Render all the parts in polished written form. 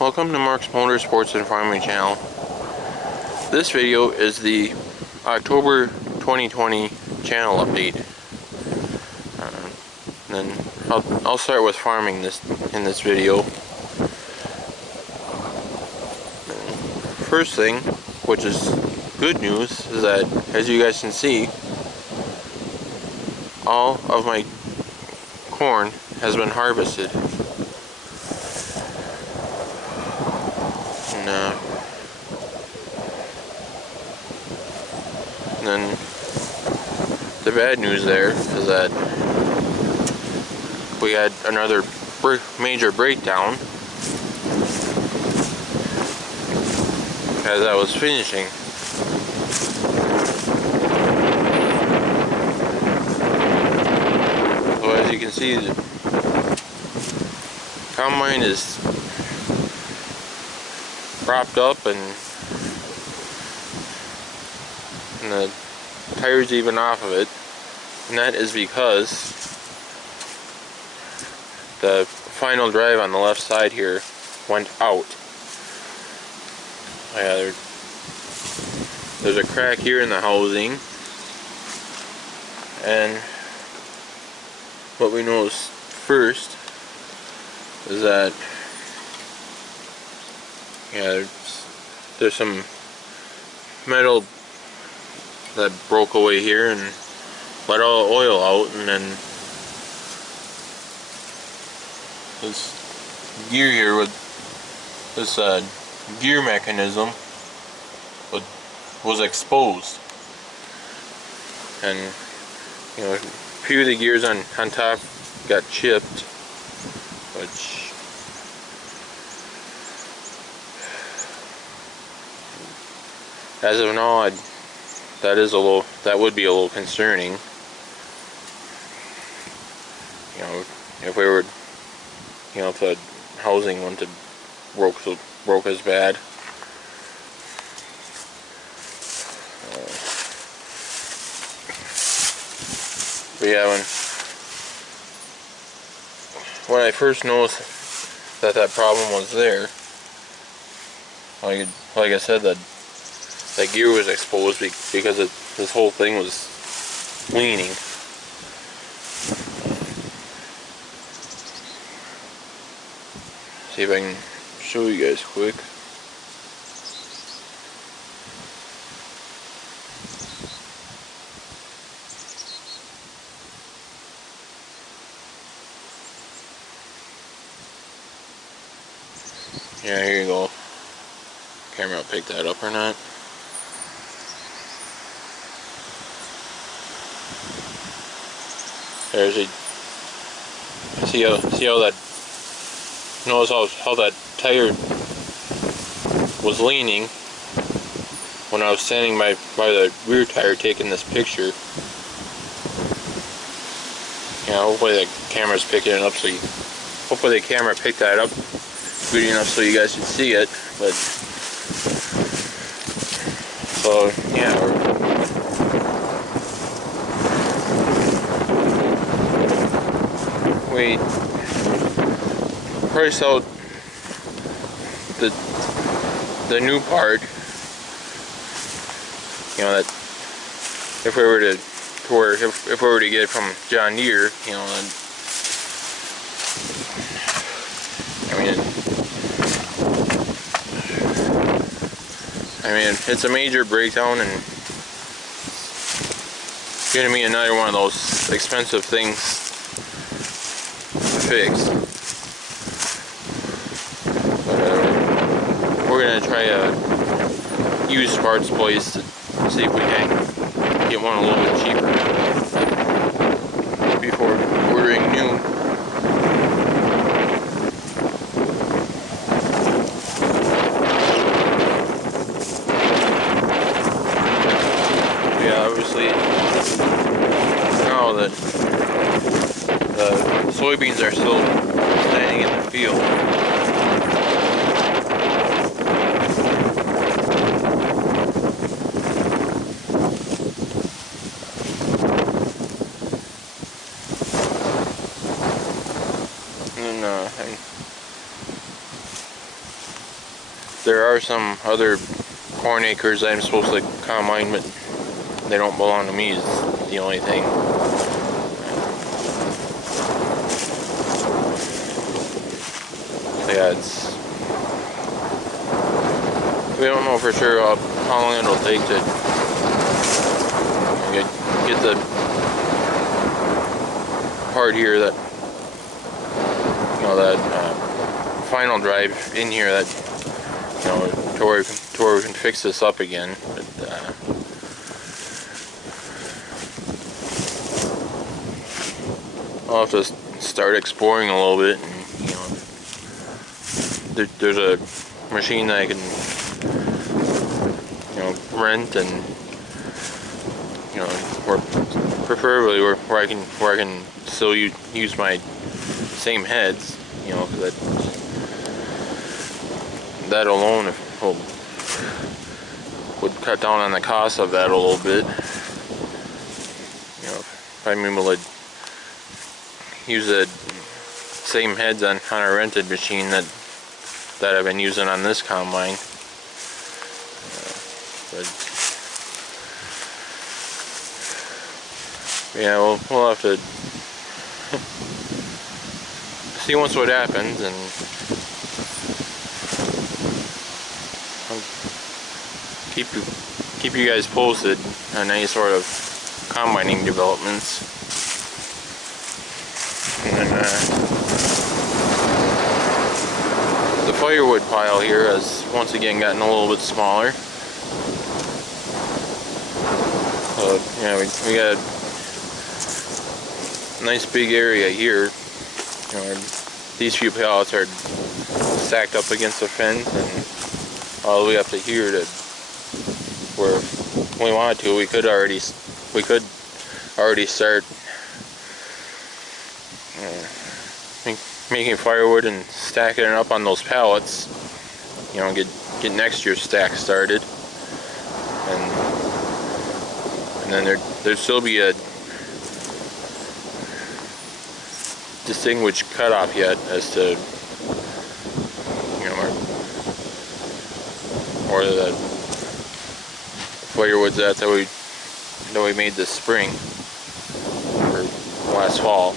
Welcome to Mark's Motorsports and Farming channel. This video is the October 2020 channel update. Then I'll start with farming in this video. First thing, which is good news, is that as you guys can see, all of my corn has been harvested. And then the bad news there is that we had another major breakdown as I was finishing. So as you can see, the combine is propped up and the tires even off of it, and that is because the final drive on the left side here went out. Yeah, there's a crack here in the housing, and what we noticed first is that there's some metal that broke away here and let all the oil out, and then this gear here with this gear mechanism was exposed, and a few of the gears on top got chipped, which as of now that would be a little concerning. If we were, if the housing wouldn't have broke as bad. But yeah, when I first noticed that problem was there, like I said, that gear was exposed because this whole thing was leaning. See if I can show you guys quick. Yeah, here you go. Camera will pick that up or not. There's a see how that, notice how that tire was leaning when I was standing by the rear tire taking this picture. Hopefully the camera's picking it up, hopefully the camera picked that up good enough so you guys can see it. But so yeah, we priced out the new part, that if we were to get it from John Deere, it's a major breakdown and it's gonna be another one of those expensive things to fix. But we're gonna try a used parts place to see if we can get one a little bit cheaper before ordering new. Yeah, obviously now that the soybeans are still standing in the field, there are some other corn acres that I'm supposed to combine, but they don't belong to me is the only thing. So yeah, we don't know for sure how long it'll take to get the part here that, you know, that final drive in here that, you know, to where we can fix this up again. But, I'll have to start exploring a little bit, and, you know, there's a machine that I can, you know, rent, and, you know, preferably where I can still use my same heads, you know, that alone would cut down on the cost of that a little bit. You know, if I'm able to use the same heads on a rented machine that I've been using on this combine. But yeah, we'll have to see once what happens, and I'll keep you guys posted on any sort of combining developments. And then the firewood pile here has once again gotten a little bit smaller. So yeah, we got a nice big area here. You know, these few pallets are stacked up against the fence, and all the way up to here to where if we wanted to, we could already start making firewood and stacking it up on those pallets. You know, get next year's stack started, and then there'd still be a distinguished cutoff yet as to, you know, or the firewoods that we made this spring or last fall.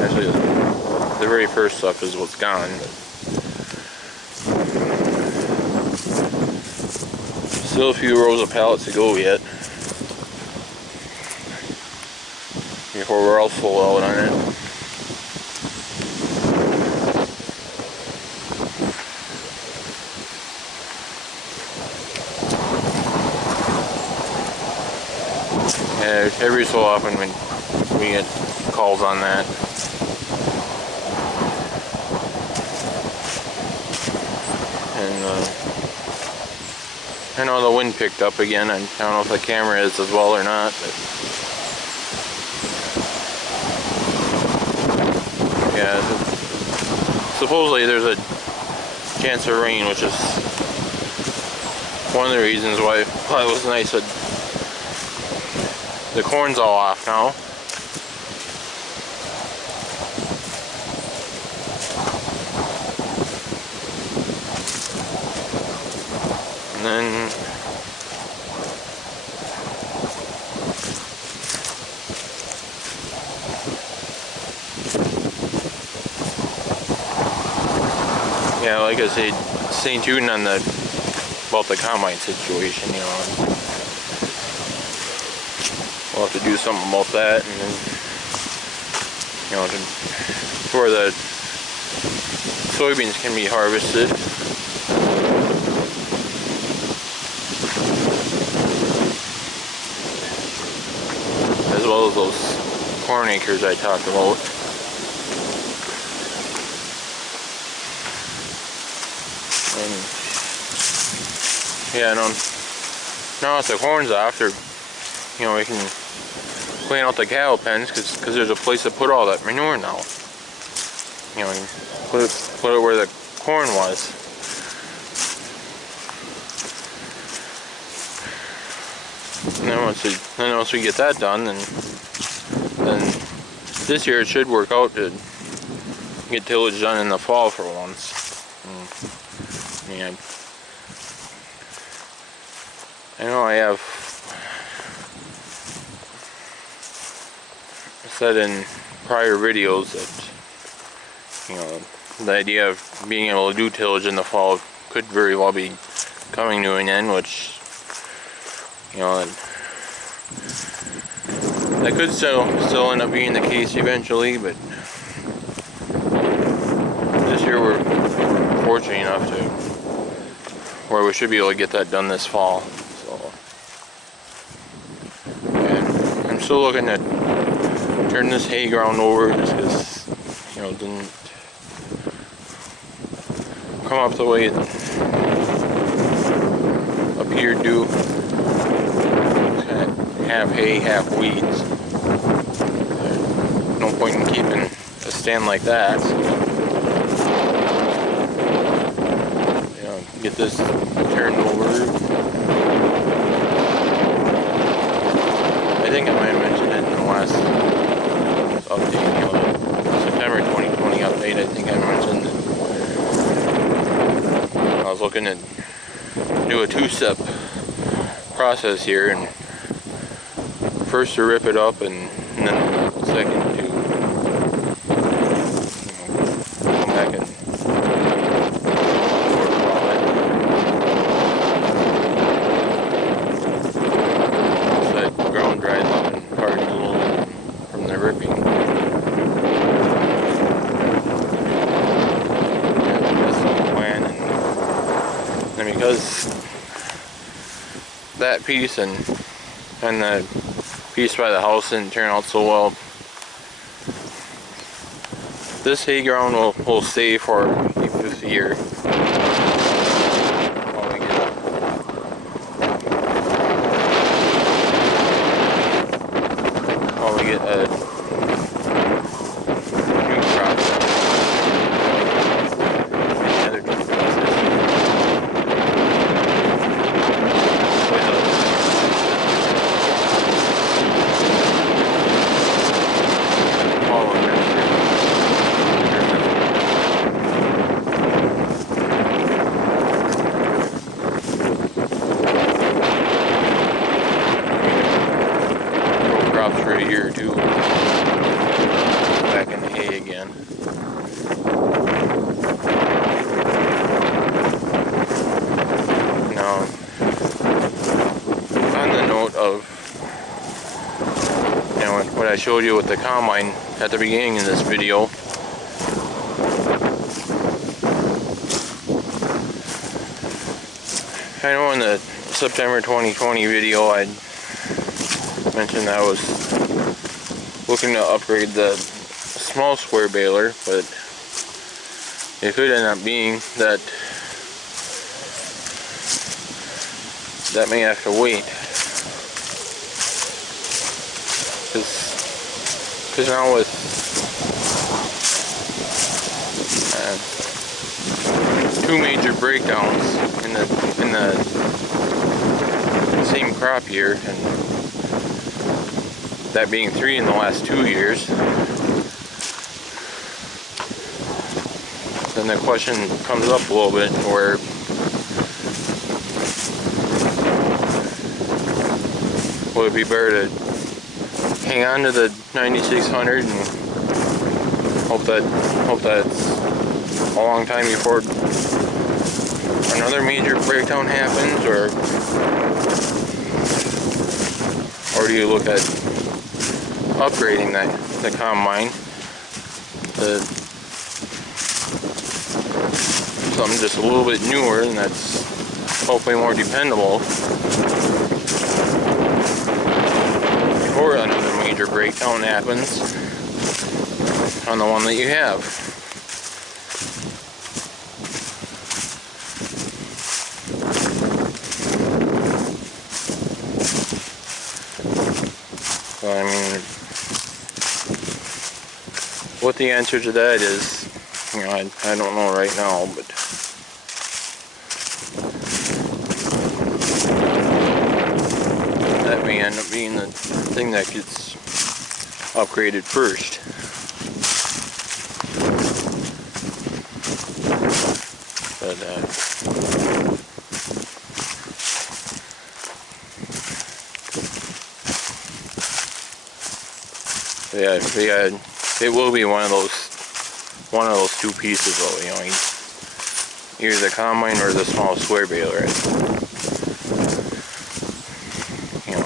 Actually, the very first stuff is what's gone. Still a few rows of pallets to go yet before we're all full out on it. Yeah, every so often we get calls on that. And I know the wind picked up again. I don't know if the camera is as well or not, but yeah, supposedly there's a chance of rain, which is one of the reasons why it was nice that the corn's all off now. And then yeah, like I said, stay tuned on about the combine situation, you know. We'll have to do something about that, and then, you know, before the soybeans can be harvested. As well as those corn acres I talked about. And yeah, now that the corn's off, you know, we can clean out the cattle pens because there's a place to put all that manure now. You know, put it where the corn was. And then once we get that done, then this year it should work out to get tillage done in the fall for once. And I know I have said in prior videos that, you know, the idea of being able to do tillage in the fall could very well be coming to an end, which, you know, that could still end up being the case eventually, but this year we're fortunate enough to where we should be able to get that done this fall. So, and I'm still looking at turning this hay ground over just because, you know, it didn't come up the way it appeared to. It's kind of half hay, half weeds. There's no point in keeping a stand like that. So, you know, get this turned over. I think I might have mentioned it in the last update, you know, the September 2020 update. I think I mentioned that I was looking to do a two-step process here, and first to rip it up, and then second to, you know, come back and once that ground dries up and hardens a little bit from the ripping. That's the plan, and because that piece and the piece by the house didn't turn out so well, this hay ground will stay for this year while we get a new crop. Another two pieces. For a year or two, back in the hay again. Now, on the note of, you know, what I showed you with the combine at the beginning of this video, I know in the September 2020 video I mentioned that I was looking to upgrade the small square baler, but it could end up being that may have to wait, because now with two major breakdowns in the same crop year, and that being 3 in the last 2 years, then the question comes up a little bit where would it be better to hang on to the 9600 and hope that it's a long time before another major breakdown happens, or do you look at upgrading the combine to something just a little bit newer and that's hopefully more dependable before another major breakdown happens on the one that you have. So, I mean, what the answer to that is, you know, I don't know right now, but that may end up being the thing that gets upgraded first. But yeah, it will be one of those two pieces though, you know, either the combine or the small square baler. You know,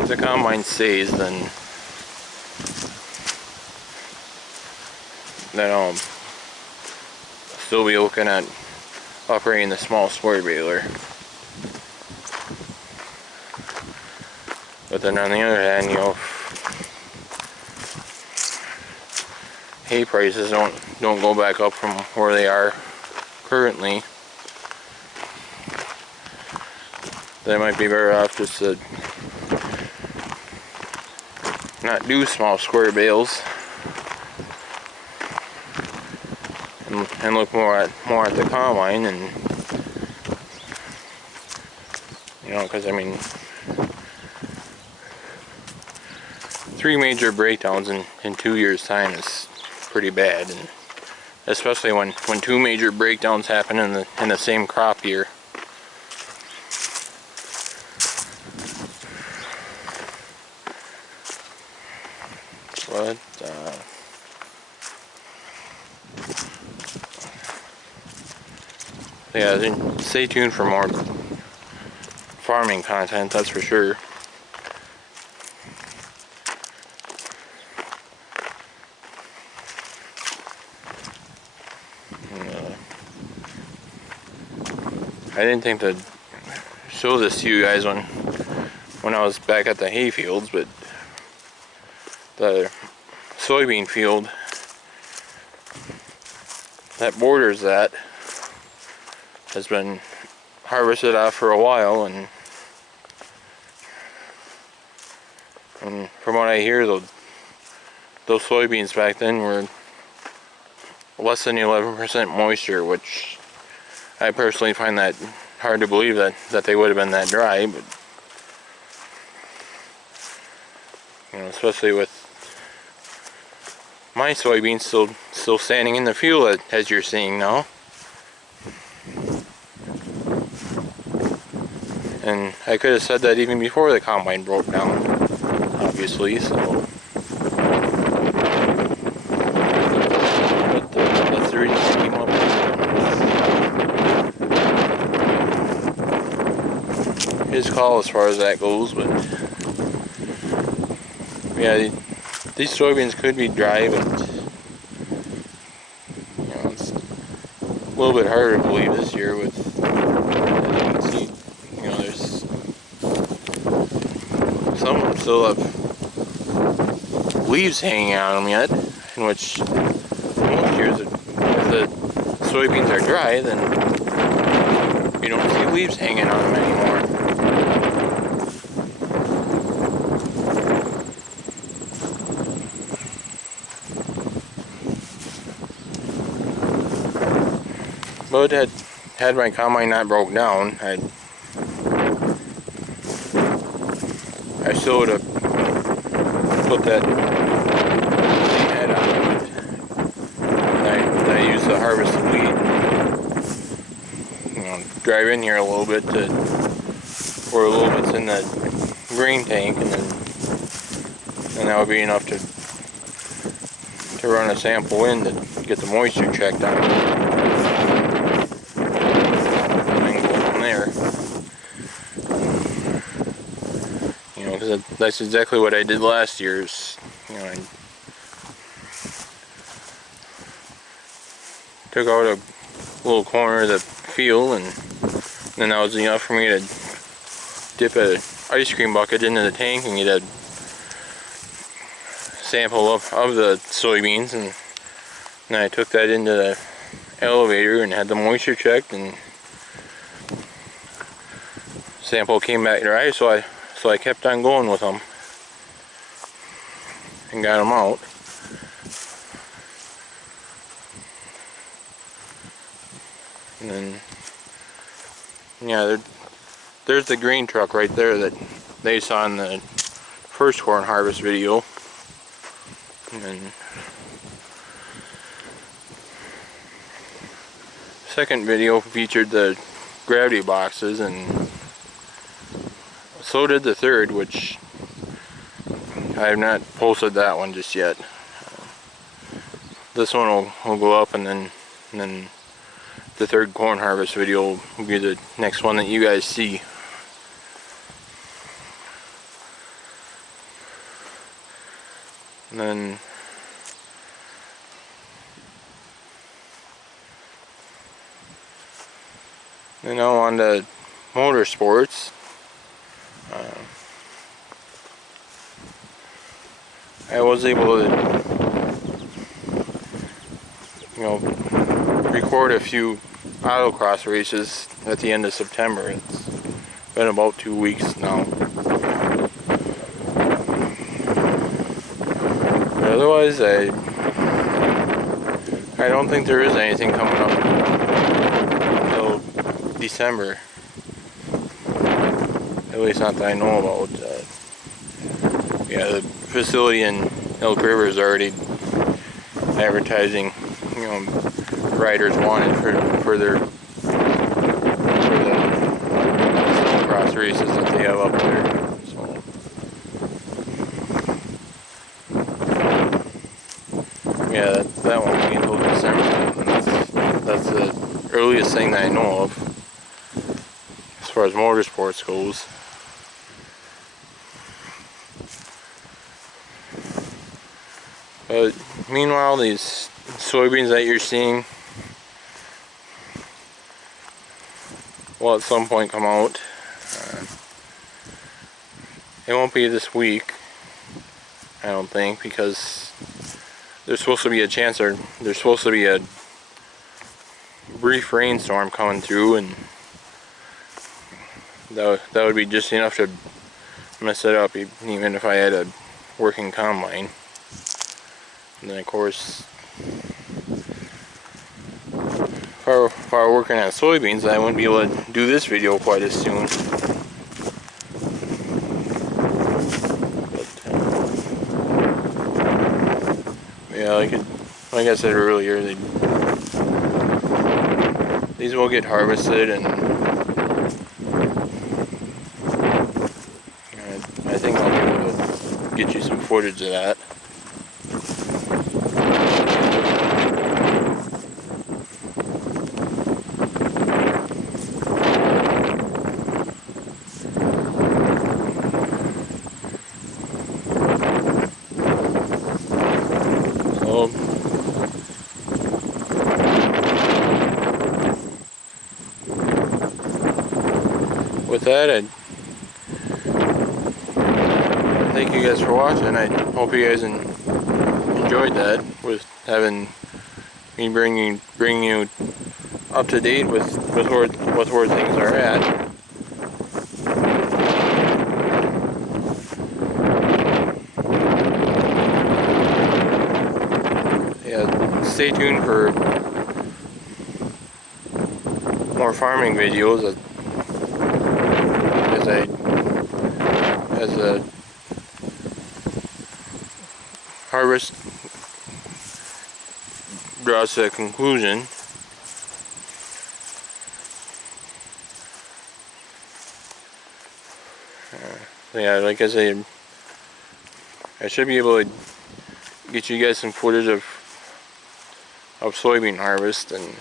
if the combine stays, then I'll still be looking at operating the small square baler. But then on the other hand, you know, hay prices don't go back up from where they are currently, they might be better off just to not do small square bales and look more at the combine, and you know, because I mean, 3 major breakdowns in 2 years' time is pretty bad, and especially when 2 major breakdowns happen in the same crop year. But yeah, then stay tuned for more farming content, that's for sure. I didn't think to show this to you guys when I was back at the hay fields, but the soybean field that borders that has been harvested off for a while, and from what I hear, those soybeans back then were less than 11% moisture, which I personally find that hard to believe that they would have been that dry. But you know, especially with my soybeans still standing in the field, as you're seeing now. And I could have said that even before the combine broke down, obviously, so. But that's the reason I came up with his call as far as that goes. But yeah, these soybeans could be dry, but you know, it's a little bit harder to believe this year with, as you can see, you know, there's some of them still have leaves hanging on them yet, in which most years, if the soybeans are dry, then you don't see leaves hanging on them anymore. But had my combine not broke down, I still would have put that head on it. I used the harvested wheat. You know, drive in here a little bit for a little bit's in that grain tank, and that would be enough to run a sample in to get the moisture checked on it. Because that's exactly what I did last year. You know, I took out a little corner of the field, and then that was enough for me to dip an ice cream bucket into the tank and get a sample of the soybeans, and then I took that into the elevator and had the moisture checked, and sample came back dry, so I kept on going with them and got them out. And then, yeah, there's the green truck right there that they saw in the first corn harvest video. And then second video featured the gravity boxes, and so did the third, which I have not posted that one just yet. This one will go up, and then the third corn harvest video will be the next one that you guys see. And then now on to motorsports. I was able to, record a few autocross races at the end of September. It's been about 2 weeks now. But otherwise, I don't think there is anything coming up until December. At least not that I know about. Yeah, the facility in Elk River is already advertising, riders wanted for the cross races that they have up there. So yeah, that won't be until December. That's the earliest thing that I know of as far as motorsports goes. But meanwhile, these soybeans that you're seeing will at some point come out. It won't be this week, I don't think, because there's supposed to be a chance, or there's supposed to be a brief rainstorm coming through, and that would be just enough to mess it up, even if I had a working combine. And then of course, if I were working on soybeans, I wouldn't be able to do this video quite as soon. But, yeah, like I said earlier, these will get harvested, and I think I'll be able to get you some footage of that. With that, I thank you guys for watching. I hope you guys enjoyed that, with having me bringing you up to date with where things are at. Yeah, stay tuned for more farming videos as a harvest draws to a conclusion. Yeah, like I said, I should be able to get you guys some footage of soybean harvest, and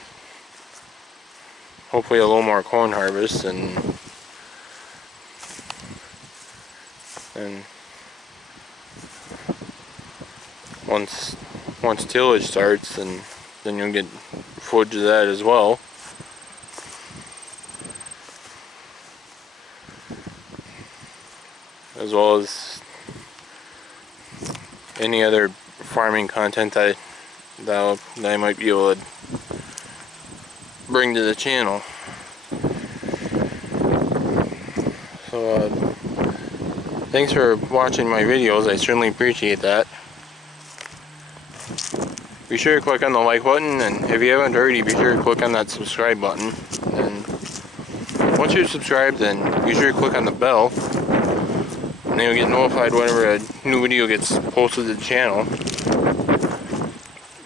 hopefully a little more corn harvest, and once tillage starts, then you'll get footage of that as well. As well as any other farming content that I might be able to bring to the channel. So thanks for watching my videos. I certainly appreciate that. Be sure to click on the like button, and if you haven't already, be sure to click on that subscribe button. And once you're subscribed, then be sure to click on the bell, and then you'll get notified whenever a new video gets posted to the channel.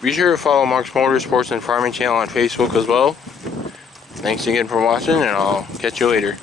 Be sure to follow Mark's Motorsports and Farming channel on Facebook as well. Thanks again for watching, and I'll catch you later.